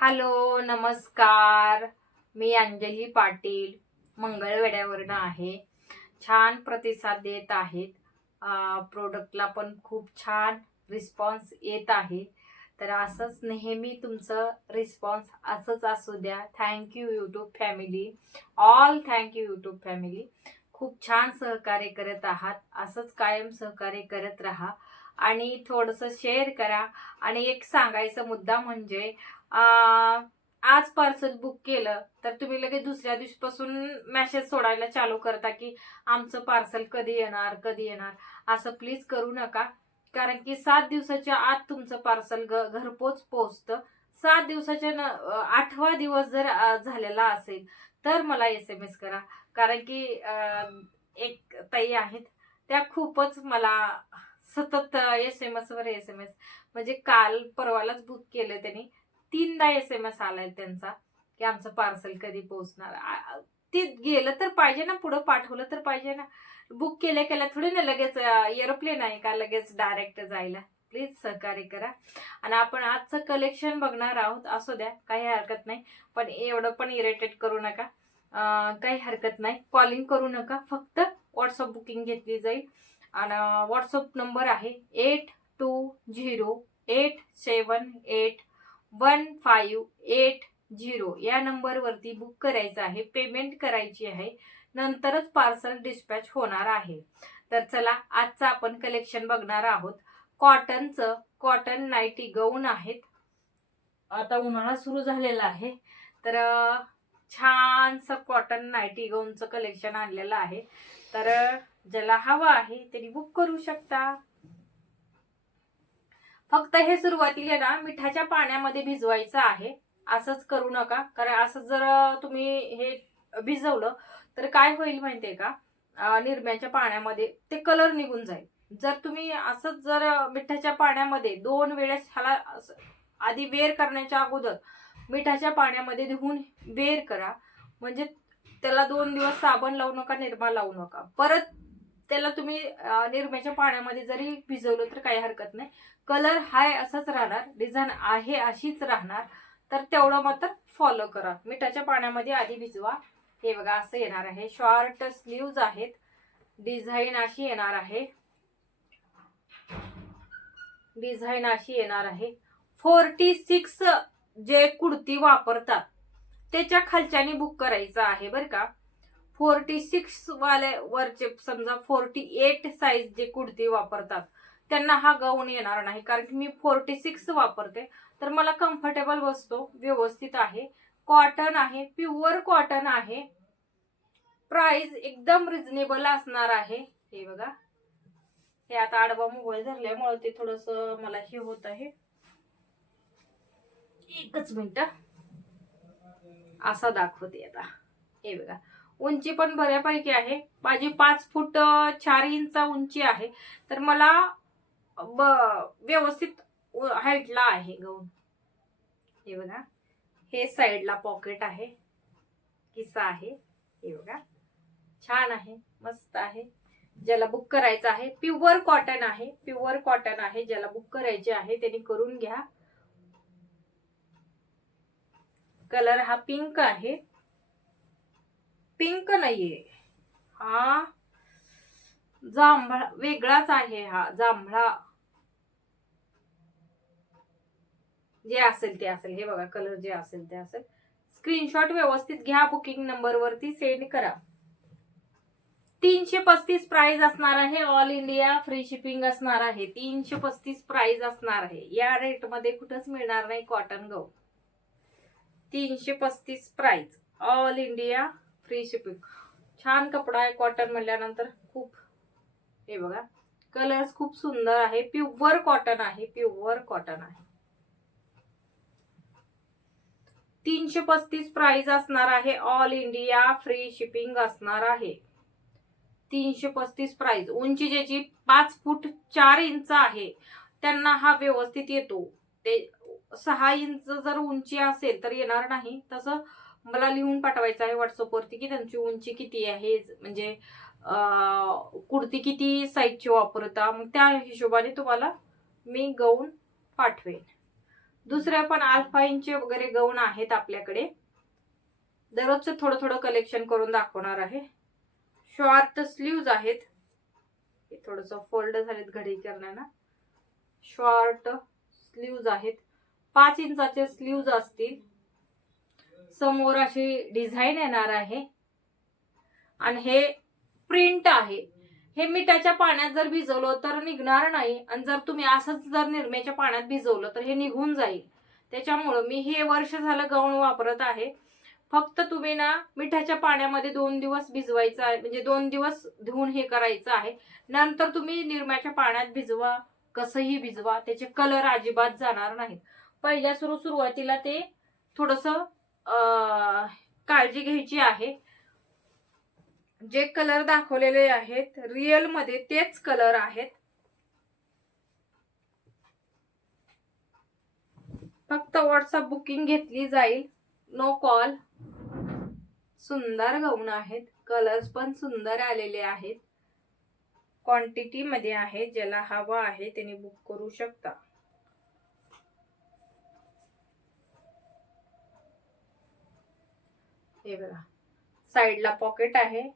Hello नमस्कार. मी अंजली पाटील मंगळवेढ्यावरनं आहे. छान प्रतिसाद देत आहेत. प्रोडक्टला पण खूप छान रिस्पॉन्स येत आहे. तर असंच नेहमी तुमचं रिस्पॉन्स असंच असू द्या. Thank you YouTube family. All thank you YouTube family. खूप छान सहकार्य करत आहात. असंच कायम सहकार्य करत राहा आणि थोडंसं शेअर करा. आणि एक सांगायचा मुद्दा म्हणजे आज पार्सल बुक केलं तर तुम्ही लगेच दुसऱ्या दिवशीपासून मेसेज सोडायला चालू करता की आमचं पार्सल कधी येणार कधी येणार. असं प्लीज करू नका. कारण की 7 दिवसाच्या आत तुमचं पार्सल घरपोच पोहोचतं. 7 दिवसाच्या 8वा दिवस जर झालेला असेल तर मला SMS करा. कारण की एक ताई आहेत, त्या खूपच मला सतत SMS वर SMS, म्हणजे काल परवालाच बुक केलं त्यांनी. 3दा SMS आलाय त्यांचा की आमचं पार्सल कधी पोहोचणार. ते गेलं तर पाहिजे ना, पुढं पाठवलं तर पाहिजे ना. बुक केल्या केल्या थोडी ना लगेच एरोप्लेन आहे का लगेच डायरेक्ट जायला. प्लीज सहकार्य करा. आणि आपण आजचं कलेक्शन बघणार आहोत. असू द्या, काही हरकत नाही. पण एवढं पण इरिटेट करू नका. काही हरकत नाही. कॉलिंग करू नका. फक्त व्हॉट्सअप बुकिंग घेतली जाईल. आणि व्हॉट्सअप नंबर आहे 8208781580. या नंबरवरती बुक करायचं आहे. पेमेंट करायची आहे. नंतरच पार्सल डिस्पॅच होणार आहे. तर चला, आजचं आपण कलेक्शन बघणार आहोत. कॉटन नाईटी गाऊन आहेत. आता उन्हाळा सुरू झालेला आहे तर छानसं कॉटन नाईटी गाऊनचं कलेक्शन आणलेलं आहे. तर ज्याला हवं आहे त्यांनी बुक करू शकता. फक्त हे सुरुवातीला ना मिठाच्या पाण्यामध्ये भिजवायचं आहे. असंच करू नका, कारण असं जर तुम्ही हे भिजवलं तर काय होईल माहितीये का, निरम्याच्या पाण्यामध्ये ते कलर निघून जाईल. जर तुम्ही असंच जर मिठाच्या पाण्यामध्ये 2 वेळेस ह्याला आधी वेर करण्याच्या अगोदर मिठाच्या पाण्यामध्ये धुवून वेर करा. म्हणजे त्याला 2 दिवस साबण लावू नका, निरमा लावू नका. परत त्याला तुम्ही निरम्याच्या पाण्यामध्ये जरी भिजवलं तर काही हरकत नाही. कलर हाय असाच राहणार, डिझाईन आहे अशीच राहणार. तर तेवढं मात्र फॉलो करा. मिठाच्या पाण्यामध्ये आधी भिजवा. हे बघा असं येणार आहे. शॉर्ट स्लीव्ज आहेत. डिझाईन अशी येणार आहे. 46 जे कुर्ती वापरतात त्याच्या खालच्यानी बुक करायचं आहे बरं का. 46 वाले वरचे, समजा 48 साईज जे कुर्ती वापरतात त्यांना हा गाऊन येणार नाही. कारण की मी 46 वापरते तर मला कम्फर्टेबल बसतो, व्यवस्थित आहे. कॉटन आहे, प्युअर कॉटन आहे. प्राइस एकदम रिझनेबल असणार आहे. हे बघा, हे आता आडवा मोबाईल धरल्यामुळे ते थोडस मला हे होत आहे. एकच मिनिट, असा दाखवते आता. हे बघा, उंची पण बऱ्यापैकी आहे. माझी 5 फूट 4 इंच उंची आहे. तर मला व्यवस्थित हाईटला आहे गाऊन. हे बघा, हे साईडला पॉकेट आहे, किस्सा आहे. हे बघा, छान आहे, मस्त आहे. ज्याला बुक करायचं आहे, प्युअर कॉटन आहे, प्युअर कॉटन आहे. ज्याला बुक करायचे आहे त्यांनी करून घ्या. कलर हा पिंक आहे. पिंक नाहीये हा, जांभळा वेगळाच आहे. हा जांभळा, जे असेल ते असेल. हे बघा, कलर जे असेल ते असेल. स्क्रीनशॉट व्यवस्थित घ्या. बुकिंग नंबर वरती सेंड करा. 335 प्राइस असणार आहे. ऑल इंडिया फ्री शिपिंग असणार आहे. 335 प्राइस असणार आहे. या रेट मध्ये कुठंच मिळणार नाही कॉटन गाऊन. 335 price, all India free shipping. छान कपडा आहे कॉटन म्हणल्यानंतर खूप. हे बघा, कलर्स खूप सुंदर आहे. प्युअर कॉटन आहे, प्युअर कॉटन आहे. 335 प्राइस असणार आहे. ऑल इंडिया फ्री शिपिंग असणार आहे. 335 प्राइस. उंची ज्याची 5 फूट 4 इंच आहे त्यांना हा व्यवस्थित येतो. ते 6 इंच जर उंची असेल तर येणार नाही. तसं मला लिहून पाठवायचं आहे व्हॉट्सअप वरती की त्यांची उंची किती आहे, म्हणजे कुर्ती किती साईजची वापरता. मग त्या हिशोबाने तुम्हाला मी गाऊन पाठवेन. दुसऱ्या पण अल्फा इंच वगैरे गाऊन आहेत आपल्याकडे. दररोजचं थोडं थोडं कलेक्शन करून दाखवणार आहे. शॉर्ट स्लीव्ज आहेत, हे थोडंसं फोल्ड झालेत घडी करण्याला. शॉर्ट स्लीव्ज आहेत, 5 इंचाचे स्लीव्ज असतील. समोर अशी डिझाईन येणार आहे आणि हे प्रिंट आहे. हे मिठाच्या पाण्यात जर भिजवलं तर निघणार नाही, आणि जर तुम्ही असंच जर निरम्याच्या पाण्यात भिजवलं तर हे निघून जाईल. त्याच्यामुळं मी हे वर्ष झालं गाऊन वापरत आहे. फक्त तुम्ही ना मिठाच्या पाण्यामध्ये 2 दिवस भिजवायचं आहे, म्हणजे 2 दिवस धुवून हे करायचं आहे. नंतर तुम्ही निरम्याच्या पाण्यात भिजवा, कसंही भिजवा, त्याचे कलर अजिबात जाणार नाहीत. पहिल्या सुरुवातीला ते थोडंसं काळजी घ्यायची आहे. जे कलर दाखवलेले आहेत रिअल मध्ये तेच कलर आहेत. फक्त व्हॉट्सअप बुकिंग घेतली जाईल, नो कॉल. सुंदर गाऊन आहेत, कलर्स पण सुंदर आलेले आहेत. क्वांटिटी मध्ये आहे, ज्याला हवा आहे त्याने बुक करू शकता. हे बघा, साइडला पॉकेट आहे.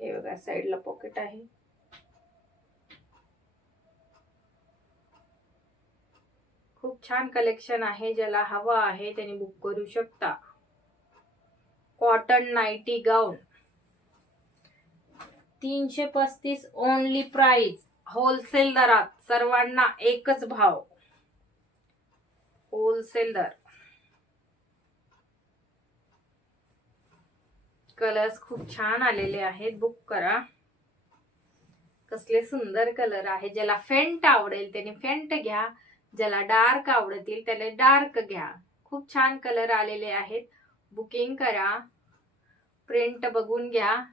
हे बघा, साइडला पॉकेट आहे. खूप छान कलेक्शन आहे, ज्याला हवा आहे त्याने बुक करू शकता. कॉटन नाईटी गाऊन 335 ओनली प्राइस. होलसेल दरात, सर्वांना एकच भाव, होलसेल दर. कलर्स खूप छान आलेले आहेत, बुक करा. कसले सुंदर कलर आहे. ज्याला फेंट आवडेल त्याने फेंट घ्या, ज्याला डार्क आवडतील त्याला डार्क घ्या. खूप छान कलर आलेले आहेत, बुकिंग करा. प्रिंट बघून घ्या,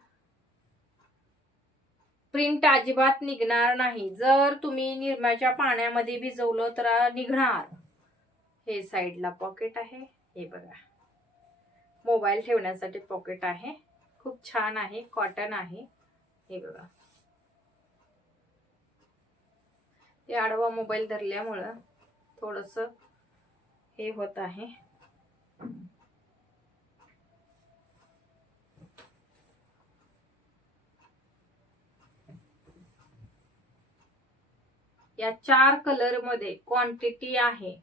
प्रिंट अजिबात निघणार नाही. जर तुम्ही निरम्याच्या पाण्यामध्ये भिजवलं तर निघणार. हे साइडला पॉकेट आहे, हे बघा, मोबाईल ठेवण्यासाठी पॉकेट आहे. खूप छान आहे, कॉटन आहे. हे बघा, ते आडवा मोबाईल धरल्यामुळं थोडस हे होत आहे. या 4 कलर मध्ये क्वांटिटी आहे.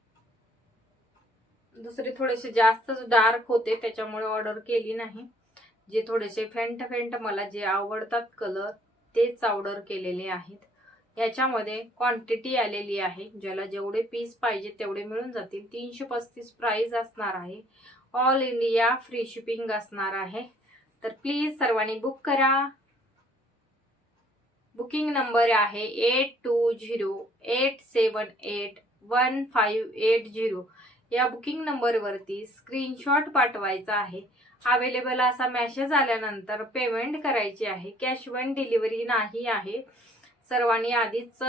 दुसरे थोडेसे जास्त डार्क होते त्याच्यामुळे ऑर्डर केली नाही. जे थोडेसे फेंट फेंट मला जे आवडतात कलर तेच ऑर्डर केलेले आहेत. याच्यामध्ये क्वांटिटी आलेली आहे, ज्याला जेवढे पीस पाहिजे तेवढे मिळून जातील. 335 प्राइस असणार आहे. ऑल इंडिया फ्री शिपिंग असणार आहे. तर प्लीज सर्वांनी बुक करा. बुकिंग नंबर आहे 8208781580. या बुकिंग नंबरवरती स्क्रीनशॉट पाठवायचा आहे. अवेलेबल असा मेसेज आल्यानंतर पेमेंट करायची आहे. कॅश ऑन डिलिव्हरी नाही आहे. सर्वांनी आधीच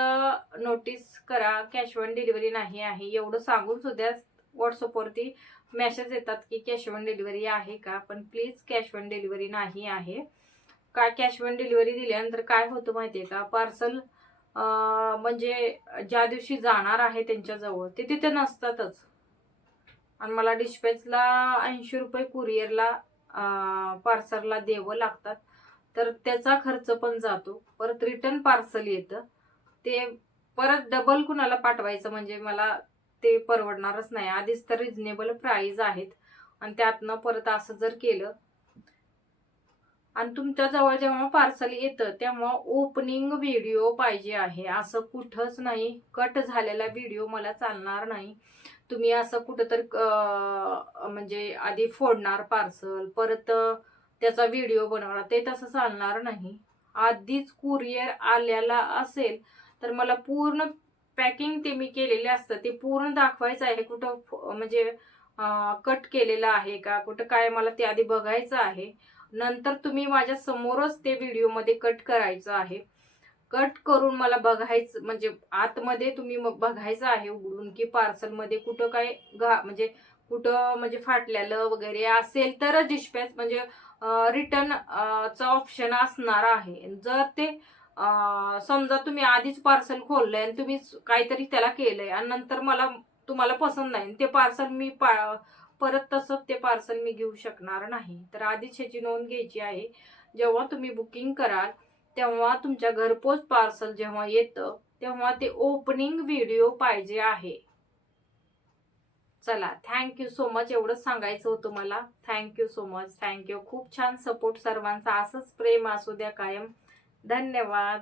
नोटीस करा, कॅश ऑन डिलिव्हरी नाही आहे. एवढं सांगून सुद्धा व्हॉट्सअपवरती मेसेज येतात की कॅश ऑन डिलिव्हरी आहे का, पण प्लीज कॅश ऑन डिलिव्हरी नाही आहे. काय कॅश ऑन डिलिव्हरी दिल्यानंतर काय होतं माहितीये का, पार्सल म्हणजे ज्या दिवशी जाणार आहे त्यांच्याजवळ ते तिथे नसतातच, आणि मला डिस्पॅचला 80 रुपये कुरिअरला पार्सलला द्यावं लागतात. तर त्याचा खर्च पण जातो. परत रिटर्न पार्सल येतं, ते परत डबल कुणाला पाठवायचं म्हणजे मला ते परवडणारच नाही. आधीच तर रिजनेबल प्राइस आहेत, आणि त्यातनं परत असं जर केलं, आणि तुमच्या जवळ जेव्हा पार्सल येतं तेव्हा ओपनिंग व्हिडिओ पाहिजे आहे. असं कुठंच नाही, कट झालेला व्हिडिओ मला चालणार नाही. तुम्ही असं कुठंतरी म्हणजे आधी फोडणार पार्सल, परत त्याचा व्हिडिओ बनवणार, ते तसं चालणार नाही. आधीच कुरिअर आलेला असेल तर मला पूर्ण पॅकिंग ते मी केलेले असतं ते पूर्ण दाखवायचं आहे. कुठं म्हणजे कट केलेलं आहे का, कुठं काय, मला ते आधी बघायचं आहे. नंतर तुम्ही माझ्या समोरच ते व्हिडिओ मध्ये कट करायचं आहे. कट करून मला बघायचं, म्हणजे आतमध्ये तुम्ही मग बघायचं आहे उघडून की पार्सल मध्ये कुठं काय म्हणजे कुठं म्हणजे फाटलेलं वगैरे असेल तर डिस्पॅच म्हणजे रिटर्न चा ऑप्शन असणार आहे. जर ते समजा तुम्ही आधीच पार्सल खोललंय आणि तुम्ही काहीतरी त्याला केलंय आणि नंतर मला तुम्हाला पसंत नाही, ते पार्सल मी परत तसं ते पार्सल मी घेऊ शकणार नाही. तर आधीच ह्याची नोंद घ्यायची आहे. जेव्हा तुम्ही बुकिंग कराल तेव्हा तुमच्या घरपोच पार्सल जेव्हा येतं तेव्हा ते ओपनिंग व्हिडिओ पाहिजे आहे. चला, थँक्यू सो मच. एवढंच सांगायचं होतं मला. Thank you so much. थँक्यू. खूप छान सपोर्ट सर्वांचा. असंच प्रेम असू द्या कायम. धन्यवाद.